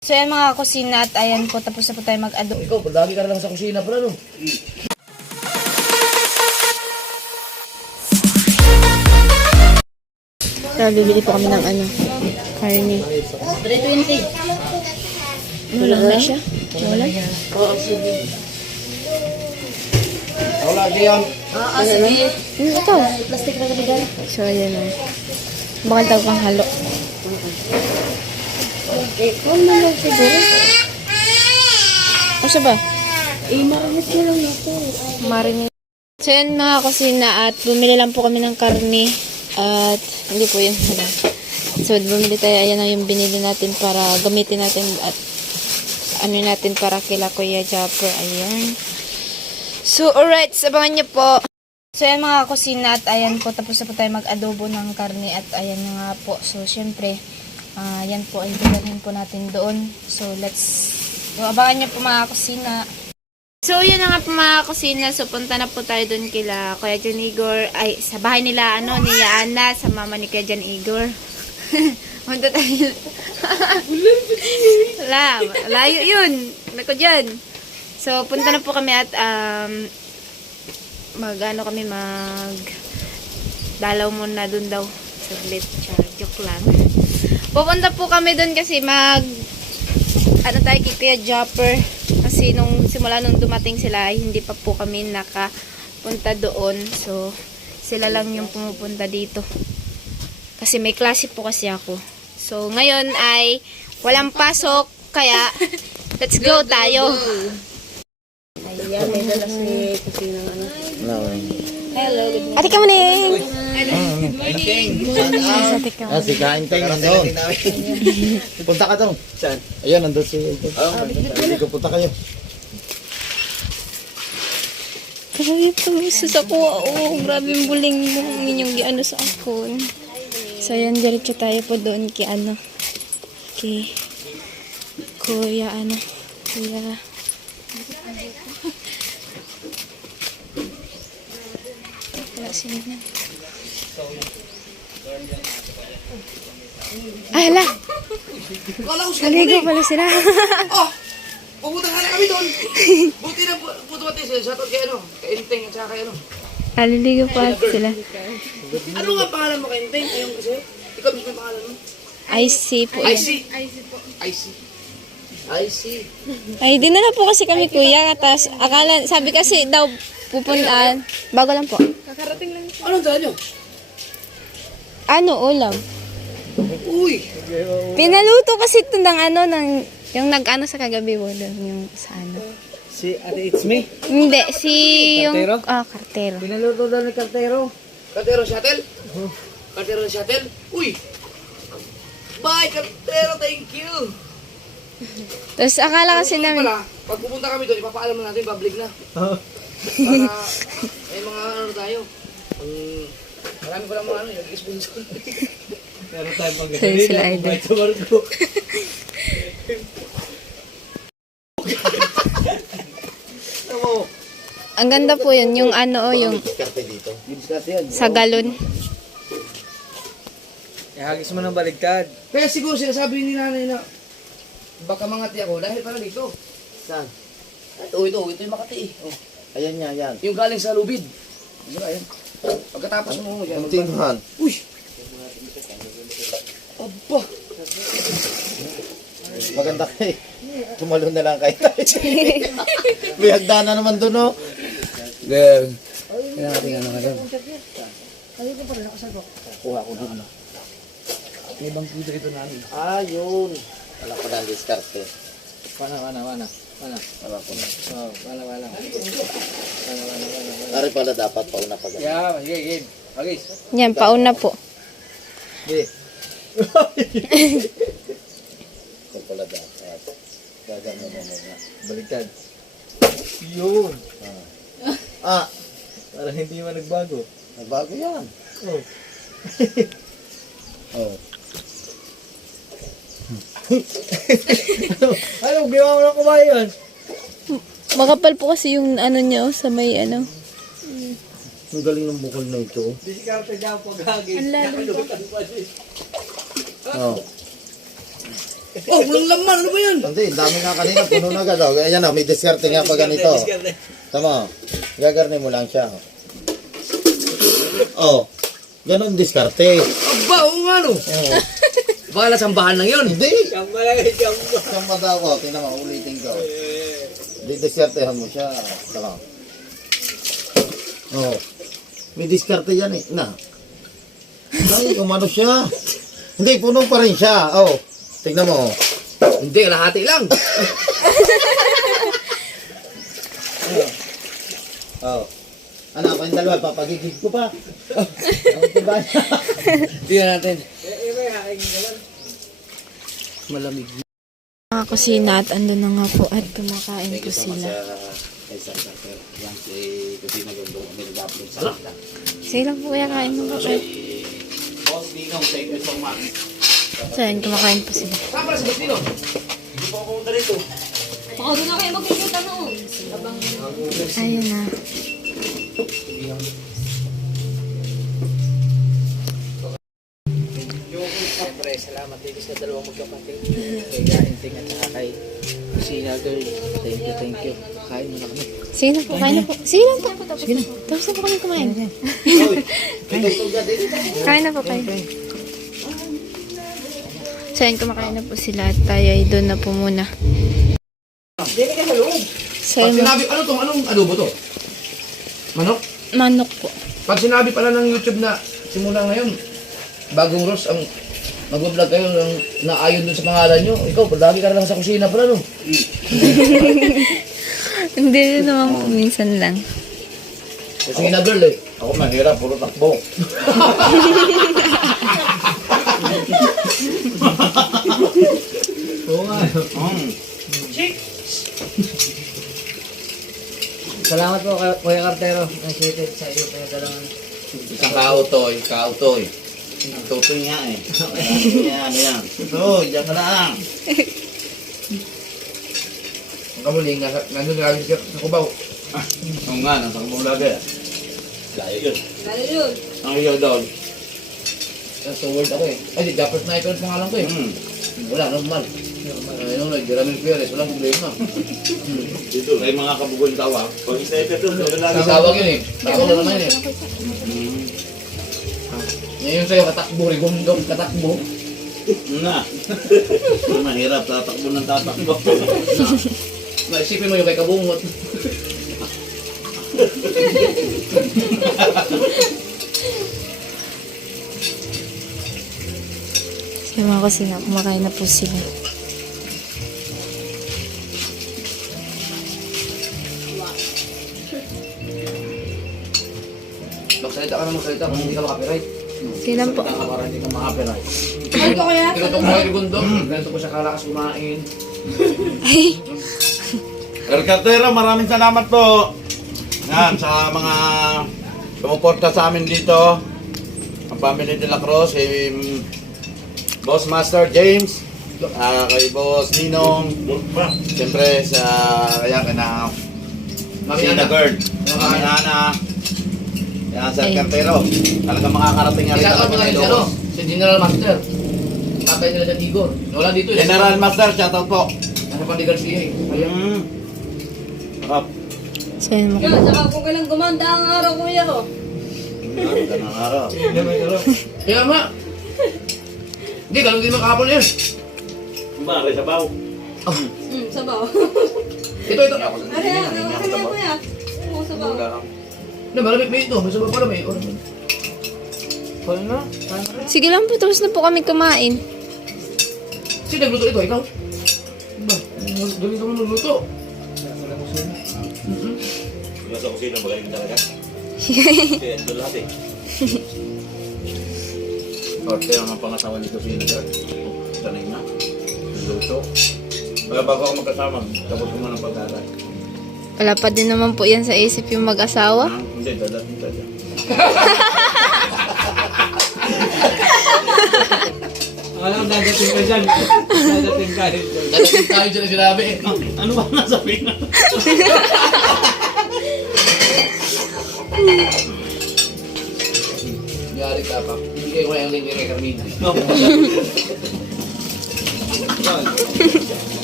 So yan mga kusina at ayan po tapos na po tayo mag-adobo. Ikaw, palagi ka na lang sa kusina pala, no? So bibili po kami ng ano, karne. 320. Wala na siya? Wala? Ako lagi yan. Oo, sige. Hmm, ito. Plastic na kabigal. So ayan na. Bakal tawag pang halo. Huwag na lang siguro. Ano siya ba? Eh, maramit ko lang na to. Marinate. So yan mga kusina at bumili lang po kami ng karne at hindi po yun. So bumili tayo, ayan na yung binili natin para gamitin natin at ano natin para kila Kuya Japper. Ayan. So alright, sabangan niyo po. So yan mga kusina at ayan po, tapos na po tayo mag-adobo ng karne at ayan na nga po. So syempre, ah, yan po ay dadalhin po natin doon. So let's, so, abangan niyo po mga kusina. So, yun na nga po mga kusina. So, punta na po tayo dun kila Kuya John Igor. Ay, sa bahay nila, ano, ni Ana, sa mama ni Kuya John Igor. punta tayo. Wala, layo yun. Nako dyan. So, punta na po kami at, um, mag, ano kami, mag, dalaw muna dun daw. Saglit, char, joke lang. Pupunta po kami dun kasi mag, ano tayo kay Kuya Jopper. Kasi nung simula nung dumating sila hindi pa po kami nakapunta doon. So sila lang yung pumupunta dito. Kasi may klase po kasi ako. So ngayon ay walang pasok kaya let's go, tayo. Ayan, may dala si ng ano. Hello, good morning. ate ka muna Ah, si Kain Teng nandun. Punta ka doon. Saan? Ayun, nandun si... Ah, Hindi ko punta kayo. grabe po sus ako oh, grabe yung buling mo. Ang inyong giano sa akon so yan diretso tayo po doon kay ano. Kay kuya ano. Kuya sila na ay hala Kala ko naligo pala sila Oh! Pupunta ka na kami doon! Buti na pu- puto natin sila. Shoutout kay ano? Kay Inteng at saka kay ano? naliligo pa sila Ano nga pangalan mo kay Inteng? Ayun kasi. Ikaw mismo pangalan mo? IC po yan IC. IC po. IC. IC. Ay, dinala po kasi kami kuya. Tapos, akala, sabi kasi daw pupuntaan. Bago lang po. Anong dala nyo? Ano, ulam? Uy! Pinaluto kasi ito ng ano, ng, yung nag-ano sa kagabi mo, yung sa ano. Si Ate It's Me. Hindi, si yung, Kartero? ah, kartero. Pinaluto daw ni Kartero. Kartero shuttle? Kartero shuttle? Uy! Bye, Kartero! Thank you! Tapos, akala kasi Ano namin, pala, pag pupunta kami doon, ipapaalam na natin, public na. Para may mga ano tayo. Um, marami pa lang mga ano, yung sponsor. Meron tayong pag Sa'yo sila idol. barko. Ano? ang ganda po yun, yung ano, oh, yung Diskarte dito. Sa galon. Ihagis mo ng baligtad. Kaya siguro sinasabi ni nanay na baka mangati ako dahil pala dito. Saan? Ito, ito, ito yung Makati eh. Oh. Ayan nga, yan. Yung galing sa lubid. Diba, ayan. Pagkatapos mo, yan. Tinhan. Uy! Aba! Maganda kay. Tumalo na lang kayo tayo. May hagdanan naman doon, no? Then, kailangan natin ano nga doon. Kuha ko doon. May bang dito ito namin. Ah, yun. Wala ko na ang diskarte. Wana, wana, wana. Wana. Wala ko na. Oh, wana, wana. Wana, wana, wana. Ari pala dapat pauna pa ganun. Yeah, sige, game. Okay. Yan, pauna po. Sige. Ito pala dapat. Gagano mo muna. Baliktad. Yun. Ah, Para hindi man nagbago. nagbago yan. Oh. Oh. Ano, ginawa mo ng kumayan? Makapal po kasi yung ano niya, oh, sa may ano. Ang galing ng bukol na ito. Diskarte dyan pag hagis. Ang lalim po. Oh. Oh, walang laman. Ano ba yan? Hindi, ang dami nga kanina, puno na agad. Oh. Ayan o, may diskarte nga pa ganito. Tama, gagarni mo lang siya. Oh, ganun diskarte. Aba, oo nga no. Oh. Baka nasambahan lang yun. Hindi, Chamba lang eh, chamba. Saan daw ko? Tingnan mo, ulitin ko. Didiskartehan mo siya. Tama. Oh. May diskarte yan eh. Na. Ay, umano siya. Hindi, puno pa rin siya. Oh. Tingnan mo. Hindi, lahati lang. Oh. Anak, kayong dalawa, papagigig ko pa. Ang tiba niya. Tingnan natin. Malamig. Mga kusina at andun na nga po at kumakain po sila. Yan si Kusina Gandong. May nag-upload sa akin. Sige lang po kaya kain po thank you so yan, kumakain po sila. Saan pala si Bustino? Baka doon na kayo magkikita noon. Abang Ayun na. Dito sa dalawang magkapatid. Kay Gainting at saka kay Kusina Girl. Thank you, thank you. Kain mo na kami. Sige na po, kain na po. Sige lang po. Sige na. Tapos na po kami kumain. Kain na po kayo. So, yan, kumakain na po sila at tayo ay doon na po muna. So, Pag yun, sinabi, ano to? Anong adobo to? Manok? manok po. Pag sinabi pala ng YouTube na simula ngayon, bagong Ross ang mag-vlog kayo ng naayon dun sa pangalan nyo. Ikaw, lagi ka na lang sa kusina pala, no? Hindi rin naman po, minsan lang. Kusina girl, eh. Ako mahirap, puro takbo. Oo nga. Mm. Salamat po kay Kuya Cartero. Nasited sa iyo. Kaya dalawang Isang kautoy, kautoy. Tutoy nga eh. Yan, yan. So, diyan ka lang. Ang kamuling, nasa, nandun na lagi sa, sa kubaw. Oo nga, nasa kabong lagi. Layo yun. Lalo yun. Ang iyo daw. Sa word ako eh. Ay, di, dapat sniper ang pangalan ko eh. Mm. Wala, normal. Ayun, like, Ramil Perez, walang problema. Dito, may mga kabugon tawag. Pag sniper doon, Ang tawag yun eh. Tawag na naman eh. Ngayon sa'yo, katakbo, rigundong, katakbo. Na. Mahirap, tatakbo ng tatakbo. Naisipin mo yung kay Kabungot. So, mga kusina, kumakain na po sila. Magsalita ka na magsalita kung hindi ka makapiright. Sige lang po. Para hindi ka makapiright. Ano ko kaya? Tinutok mo kay Rigundong, ganito po siya kalakas kumain. Ay, El Cartero, maraming salamat po. Yan, sa mga sumuporta sa amin dito. Ang family de la Cruz, si mm, Boss Master James, ah, kay Boss Ninong, siyempre sa kaya ka na Mami Ana. Bird, Mami Ana, yan El Cartero. Talagang makakarating nga rin Isa talaga mga ng si ano, si General Master. Tatay nila sa Igor. Wala dito eh. General Master, shoutout po. Nasa Pandigal siya eh. Kaya, Mm. Sarap. yan mo. Yan, saka kung kailang gumanda ang araw kuya ko. Ganda ng araw. kaya nga. Hindi, ganun din makahapon yan. Kumari sa baw. Hmm, sabaw. Ito, ito. Ano yan? Ano yan kuya? Oo, sabaw. Na, malamig may ito. May sabag pala may. Ano? Full na. Sige lang po, tapos na po kami kumain. Sino nagluto ito? Ikaw? Ba, galing ka mo nagluto. Nasa kusina magaling talaga. Kaya ito lahat eh. Orte ang mga pangasawa ni Kusina. Sanay na. Luto. Kaya bago ako magkasama, tapos ko muna ng pag-aaral. Wala pa din naman po yan sa isip yung mag-asawa. Hindi, dadating ka dyan. Alam, dadating ka dyan. Dadating ka rin dyan. Dadating tayo dyan na sinabi. Ano ba nasa Pinas? Yari ka pa. Hindi kayo kaya ang lingkay kay Carmina.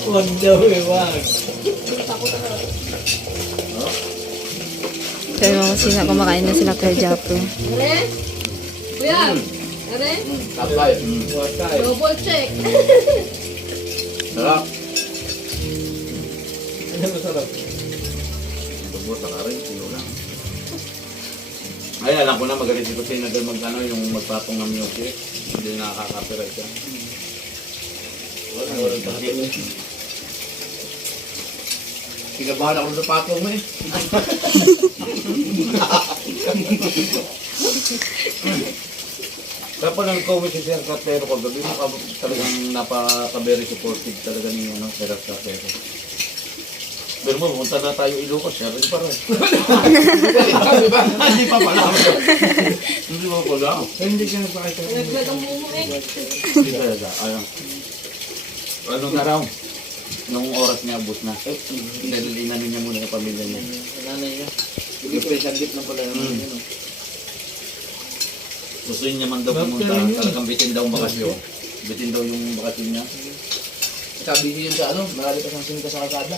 Wag daw eh, wag. So yung mga kusina, kumakain na sila kay Japo. Kuya, are, Tapay. Wag tayo. double check. Sarap. Ano masarap? Tubos sa karin, sino lang. Ay, alam ko na magaling si Kusina doon magkano yung magpatong ng music. Hindi nakaka-copyright siya. Wala, wala kasi. Kinabahan ako sa patong mo eh. Kaya pa nag-comment si Sir Capero ko, gabi mo ka- talagang napaka-very supportive talaga ni ano, Sir Capero. Pero mo, punta na tayo Ilocos, Sir, hindi pa rin. Hindi pa pala. Hindi pa pala. Hindi ka nagpakita. Naglag ang mumo eh. Hindi talaga. Ayun. Anong araw? Nung oras niya, abot na. Dahil inanin niya muna yung pamilya niya. Nanay niya. Sige, special gift na pala yung Mm. ano. Gusto niya man daw pumunta, talagang bitin daw ang bakasyon. Bitin daw yung bakasyon niya. Sabi niyo yun sa ano, marami ka sang sinta sa kalsada.